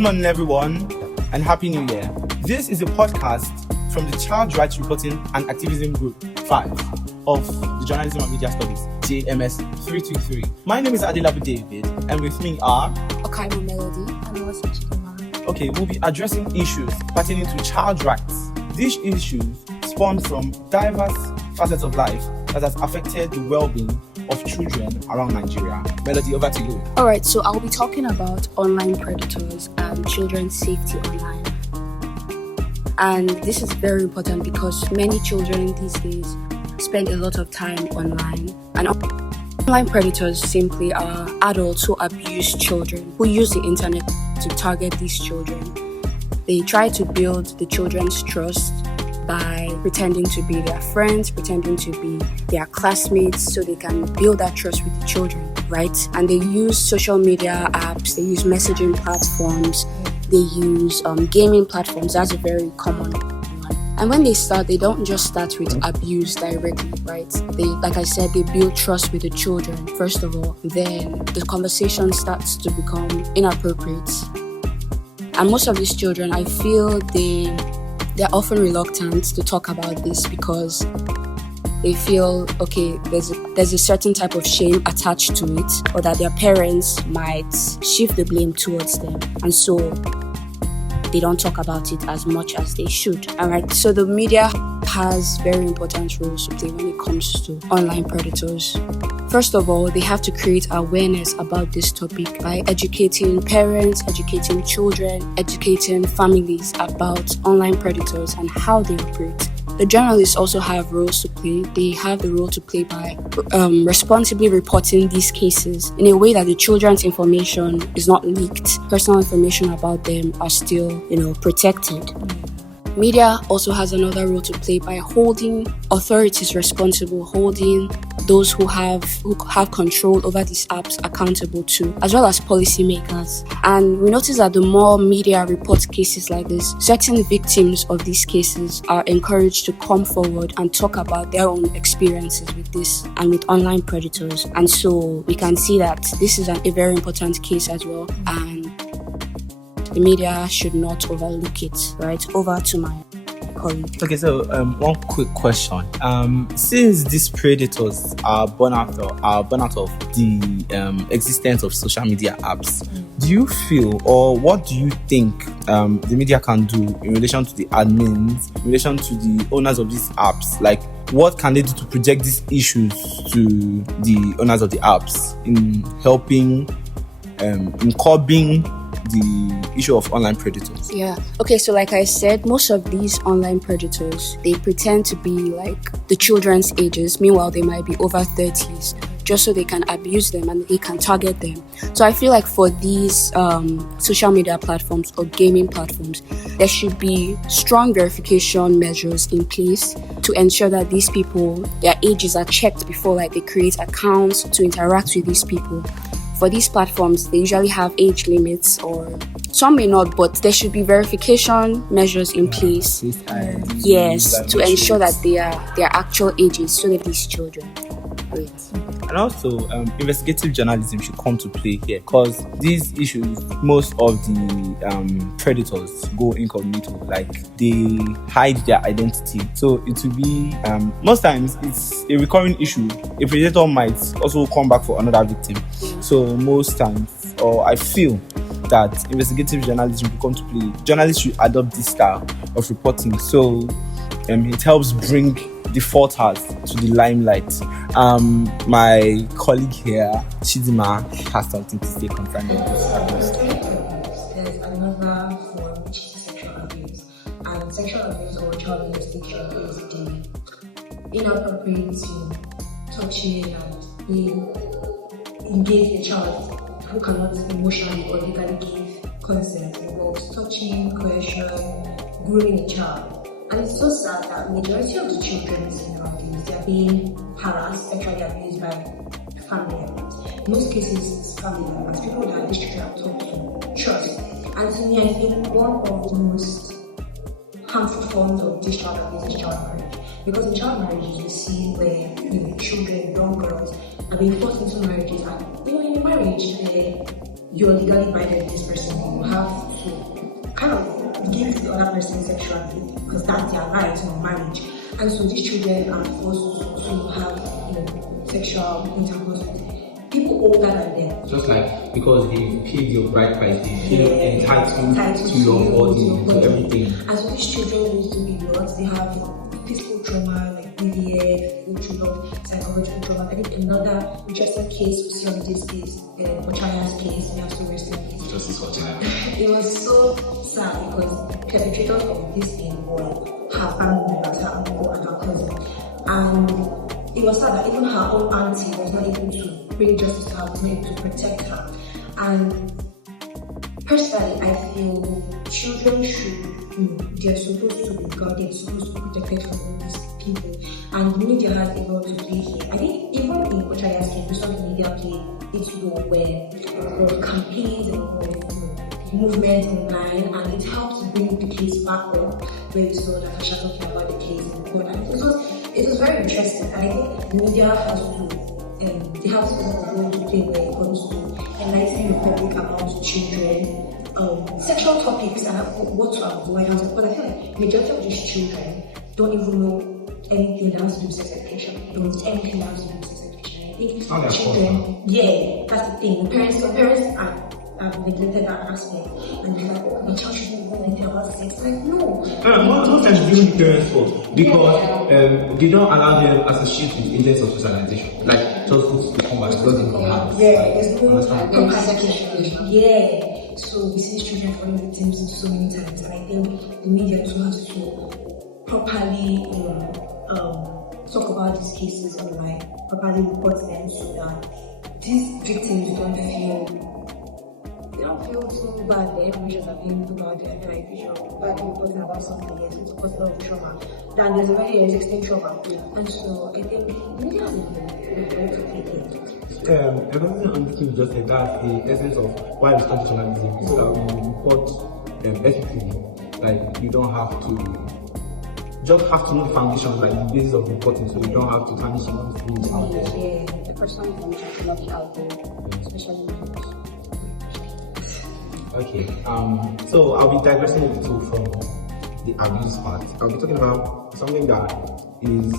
Good morning, everyone, and Happy New Year. This is a podcast from the Child Rights Reporting and Activism Group 5 of the Journalism and Media Studies, JMS 323. My name is Adelabu David, and with me are Okaimoh Mehlohdy and Nwosa Chidinma. Okay, we'll be addressing issues pertaining to child rights. These issues spawn from diverse facets of life that has affected the well-being of children around Nigeria. Mehlohdy, over to you. Alright, so I'll be talking about online predators and children's safety online. And this is very important because many children these days spend a lot of time online. And online predators simply are adults who abuse children, who use the internet to target these children. They try to build the children's trust by pretending to be their friends, pretending to be their classmates, so they can build that trust with the children, right? And they use social media apps, they use messaging platforms, they use gaming platforms. That's a very common one. And when they start, they don't just start with abuse directly, right? They, like I said, they build trust with the children, first of all. Then the conversation starts to become inappropriate. And most of these children, I feel they're often reluctant to talk about this because they feel, okay, there's a certain type of shame attached to it, or that their parents might shift the blame towards them, and so they don't talk about it as much as they should. Alright, so the media has very important roles to play when it comes to online predators. First of all, they have to create awareness about this topic by educating parents, educating children, educating families about online predators and how they operate. The journalists also have roles to play. They have the role to play by responsibly reporting these cases in a way that the children's information is not leaked. Personal information about them are still, protected. Media also has another role to play by holding authorities responsible, holding those who have control over these apps accountable too, as well as policymakers. And we notice that the more media reports cases like this, certain victims of these cases are encouraged to come forward and talk about their own experiences with this and with online predators. And so we can see that this is a very important case as well, and the media should not overlook it. Right, over to my colleague. Okay, so one quick question. Since these predators are born out of the existence of social media apps, do you feel, or what do you think the media can do in relation to the admins, in relation to the owners of these apps? Like, what can they do to project these issues to the owners of the apps in helping, in curbing the issue of online predators? Yeah. Okay, so like I said, most of these online predators, they pretend to be like the children's ages. Meanwhile, they might be over 30s, just so they can abuse them and they can target them. So I feel like for these social media platforms or gaming platforms, there should be strong verification measures in place to ensure that these people, their ages are checked before they create accounts to interact with these people. For these platforms, they usually have age limits, or some may not, but there should be verification measures in place. Yes, to ensure that they are their actual ages, so that these children. Great. And also, investigative journalism should come to play here, because these issues, most of the predators go incognito, like they hide their identity. So it will be, most times it's a recurring issue. A predator might also come back for another victim. So most times, or I feel that investigative journalism will come to play. Journalists should adopt this style of reporting, so it helps bring the faulters to the limelight. My colleague here, Chidinma, has something to say concerning this. There's another form, which is sexual abuse. And sexual abuse or child molestation is the inappropriate touching and being engage the child who cannot emotionally or legally give consent. It involves touching, coercion, grooming a child. And it's so sad that majority of the children nowadays, they are being harassed, sexually abused by family members. In most cases, it's family members, people that these children are taught to trust. And to me, I think one of the most harmful forms of this child abuse is child marriage. Because in child marriages, we see where children, young girls, are being forced into marriages. And in a marriage, you're legally binded with this person. You have to kind of give the other person sexually because that's their right in marriage. And so these children are forced to have sexual intercourse with people older than them. Just like because they paid your bride price, they feel entitled to your body, to everything. And so these children lose a lot. They have physical trauma like BDF, go through a lot of psychological trauma. I think another interesting case we see on this is Ochaya's case. We have to rest in peace. Justice Ochaya. It was so sad because perpetrators of this thing were her family members, her uncle and her cousin. And it was sad that even her own auntie was not able to bring justice to her, was not able to protect her. And personally, I feel children they're supposed to be guarded, supposed to be protected from all these people. And the media has a lot to play here. I think even in Ochaya's case, we saw the media play its role where there were campaigns and movement online, and it helped bring the case back up where you saw Natasha talking about the case in court. And it was very interesting, and I think the media has to they have a role to play when it comes to enlightening the public about children, sexual topics and what to avoid. But I feel like majority of these children don't even know anything that has to do with sex education. Don't know anything that has to do with sex education. I think children, that's the thing. The parents have neglected that aspect, and they're like, oh, my child shouldn't know anything about sex. Like, no. Most times it's even the parents' fault because they don't allow them associate with agents of socialization. Like, just to come back, doesn't come out. There's no compassion. So we see these children falling victims so many times, and I think the media too has to properly, talk about these cases online, properly report them so that these victims don't feel too bad. The information are being put out there, and I feel bad reporting about something else, it's cause a lot of trauma. Then there's already existing trauma, and so I think the media has been to play it. Everything on this thing just said that's the essence of why we study journalism. So that we report ethically. Like, you don't have to just have to know the foundations, like the basis of reporting, so you don't have to tarnish someone's image out there. Yeah, the personal information should not be out there, especially news. Okay, so I'll be digressing a little from the abuse part. I'll be talking about something that is,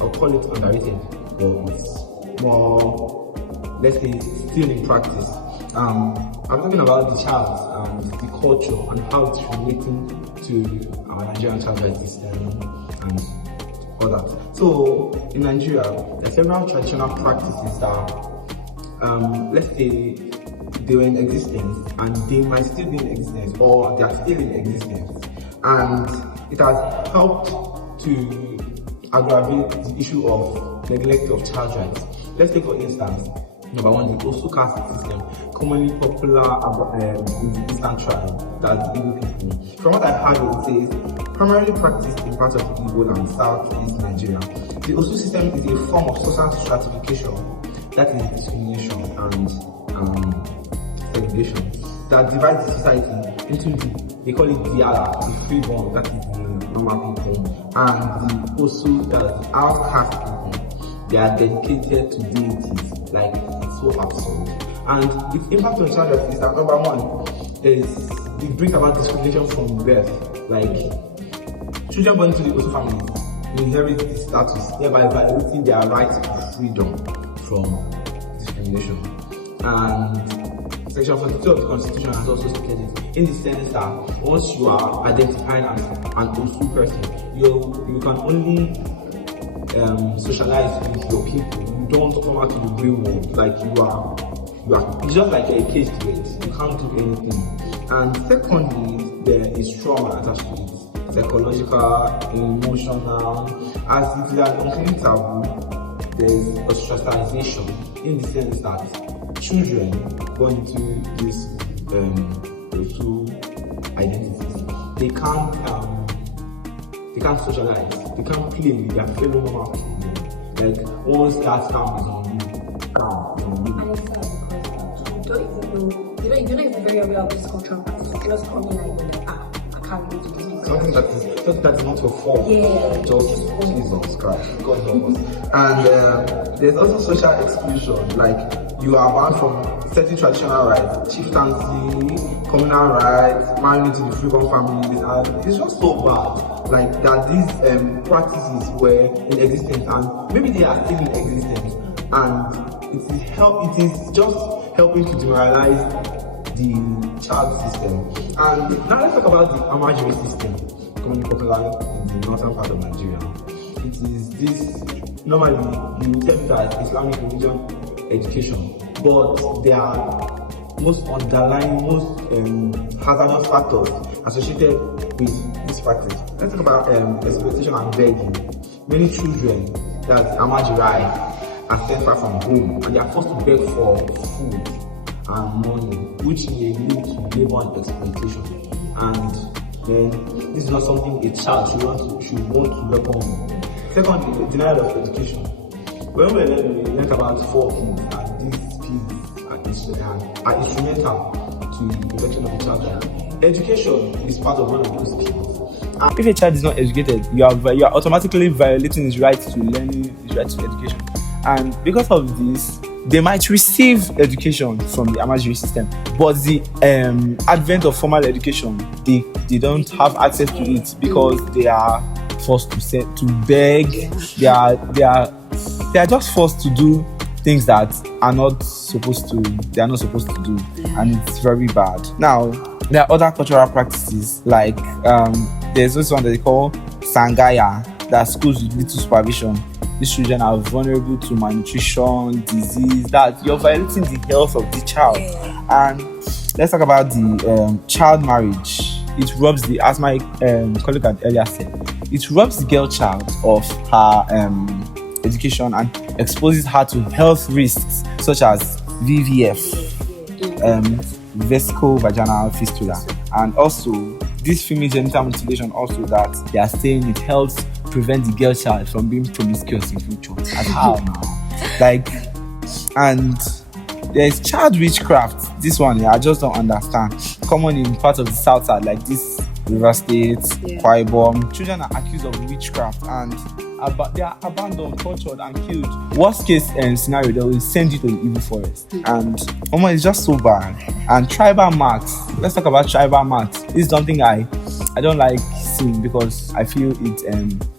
I'll call it underrated, but it's more, let's say, still in practice. I'm talking about the child and the culture and how it's relating to our Nigerian child rights system and all that. So in Nigeria, there are several traditional practices that, let's say, they were in existence and they might still be in existence, or they are still in existence, and it has helped to aggravate the issue of neglect of child rights. Let's take for instance, number one, the Osu caste system, commonly popular in the Eastern tribe, that's the Igbo people. From what I've heard, it says primarily practiced in parts of Igbo and Southeast Nigeria. The Osu system is a form of social stratification, that is discrimination and segregation, that divides the society into they call it Diala, the freeborn, that is the normal people, and the Osu, that is the outcast people. They are dedicated to deities, like it's so absurd. And its impact on child rights is that number one, it brings about discrimination from birth. Like, children born into the Osu family inherit this status, thereby violating their right to freedom from discrimination. And Section 42 of the Constitution has also stated it, in the sense that once you are identified as an Osu person, you can only socialize with your people. You don't come out to the real world. Like it's just like a cage to it. You can't do anything. And secondly, there is trauma attached to it, psychological, emotional. As it is an unclean taboo, there's ostracization, in the sense that children born into these two identities, they can't socialize, they can't play with their fellow normal children. Like, once that stamp is on you, calm is on you. And it's sad because you don't even know, you're not even very aware of this cultural practice. You just come in and you're like, I can't do this. Something that is not your fault. Yeah. Just Jesus Christ, God help us. And there's also social exclusion, like you are banned from certain traditional rights, chieftaincy, communal rights, marrying into the freedom families, and it's just so bad. Like that these practices were in existence, and maybe they are still in existence, and it is just helping to demoralize the child system. And now let's talk about the Amajiri system, commonly popular in the northern part of Nigeria. It is this, normally you tell it as Islamic religion education, but there are most hazardous factors associated with this practice. Let's talk about exploitation and begging. Many children that Amajiri are sent far from home and they are forced to beg for food and money, which may lead to labor and exploitation. And then this is not something a child should want to welcome. Secondly, denial of education. When we learn about 4 kids, and these kids are instrumental to the protection of the child. Education is part of one of those kids. If a child is not educated, you are automatically violating his right to learning, his right to education. And because of this, they might receive education from the Amajiri system, but the advent of formal education, they don't have access to it because they are forced to beg. They are just forced to do things that they are not supposed to do, and it's very bad. Now, there are other cultural practices like there's this one that they call Sangaya, that schools with little supervision. These children are vulnerable to malnutrition, disease, that you're violating the health of the child. And let's talk about the child marriage. It robs the, as my colleague had earlier said, it robs the girl child of her education and exposes her to health risks such as VVF, vesico-vaginal fistula, and also this female genital mutilation, also that they are saying it helps prevent the girl child from being promiscuous in future. And how now? Like, and there's child witchcraft. This one, I just don't understand. Common in parts of the south side, like this River State, Kwaibom. Children are accused of witchcraft and they are abandoned, tortured, and killed. Worst case scenario, they will send you to the evil forest. And it's just so bad. And tribal marks. Let's talk about tribal marks. This is something I don't like seeing because I feel it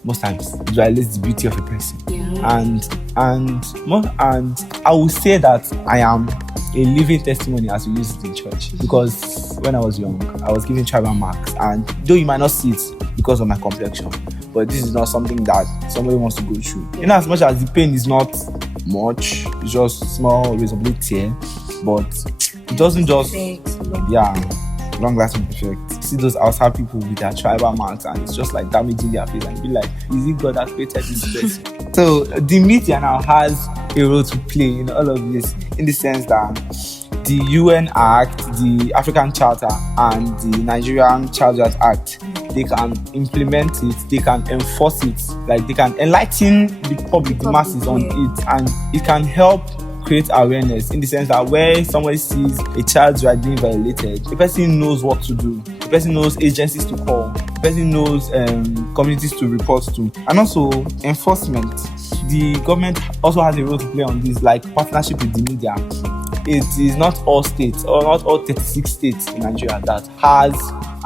most times violates the beauty of a person. And I will say that I am a living testimony, as we use it in church, because when I was young, I was given tribal marks, and though you might not see it because of my complexion, but this is not something that somebody wants to go through. As much as the pain is not much, it's just small razorblade tear, but it doesn't just long-lasting effect. See those outside people with their tribal marks, and it's just like damaging their face, and you be like, is it God that created this person? So the media now has a role to play in all of this, in the sense that the UN Act, the African Charter, and the Nigerian Child Rights Act, they can implement it, they can enforce it, like they can enlighten the public, the masses on it, and it can help create awareness, in the sense that where somebody sees a child's right being violated, the person knows what to do, the person knows agencies to call, the person knows communities to report to. And also enforcement. The government also has a role to play on this, like partnership with the media. It is not all states, or not all 36 states in Nigeria, that has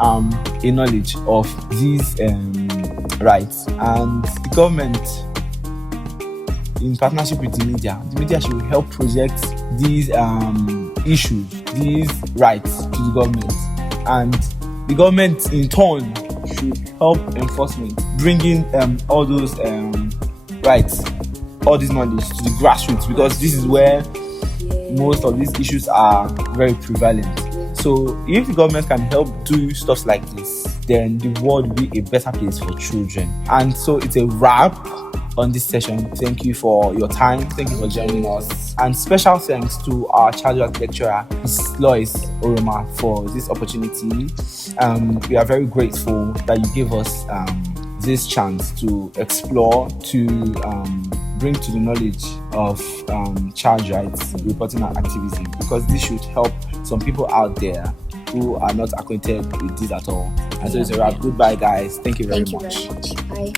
a knowledge of these rights, and the government, in partnership with the media should help project these issues, these rights to the government, and the government in turn should help enforcement, bringing all those rights, all this knowledge to the grassroots, because this is where most of these issues are very prevalent. So if the government can help do stuff like this, then the world will be a better place for children. And so it's a wrap on this session. Thank you for your time. Thank you for joining us. And special thanks to our child rights lecturer, Ms. Lois Oroma, for this opportunity. We are very grateful that you gave us this chance to explore, to bring to the knowledge of child rights reporting and activism, because this should help some people out there who are not acquainted with this at all. And so it's a wrap. Goodbye, guys. Thank you very much. Bye.